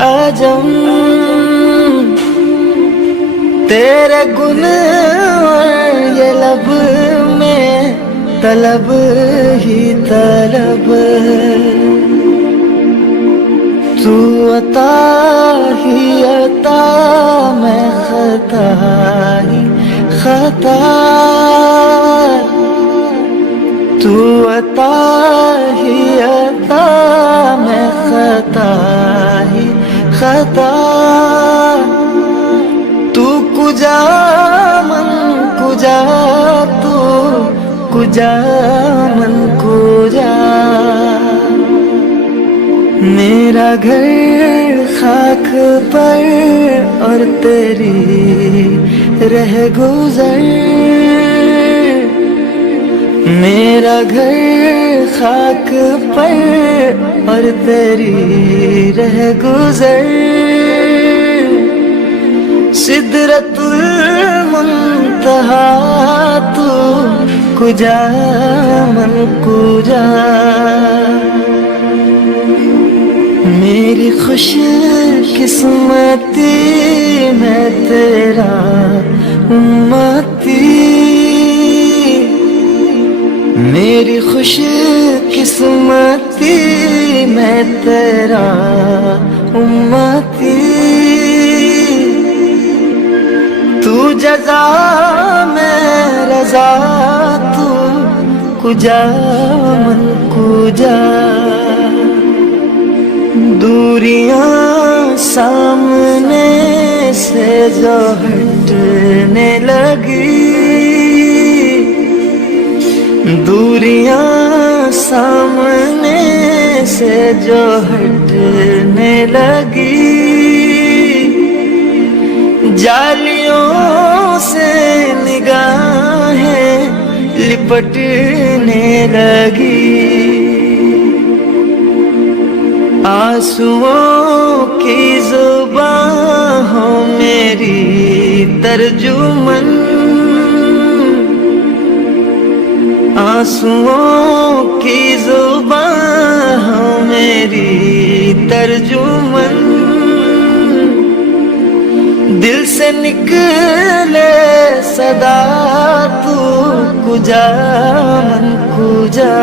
आजम तेरे गुन ये लब में तलब ही तलब। तू अता ही अता मैं खता ही खता। तू अता ही अता मैं खता ही खता। तू कुजा मन कुजा तू कुजा मन कुजा। मेरा घर खाक पर और तेरी रह गुजर। मेरा घर खाक पर और तेरी रह गुजर। सिदरतुल मुंतहा तू कुजा मन कुजा। मेरी खुश किस्मती मैं तेरा उम्मती। मेरी खुश किस्मती मैं तेरा उम्मती। तू जज़ा मैं रज़ा तू कुजा मन कुजा। दूरियां सामने से जो हटने लगी। दूरियां सामने से जो हटने लगी। जालियों से निगाहें लिपटने लगी। आंसुओं की जुबान हो मेरी तर्जुमन। आंसुओं की जुबान हो मेरी तर्जुमन। दिल से निकले सदा तू कुजा मन कुजा।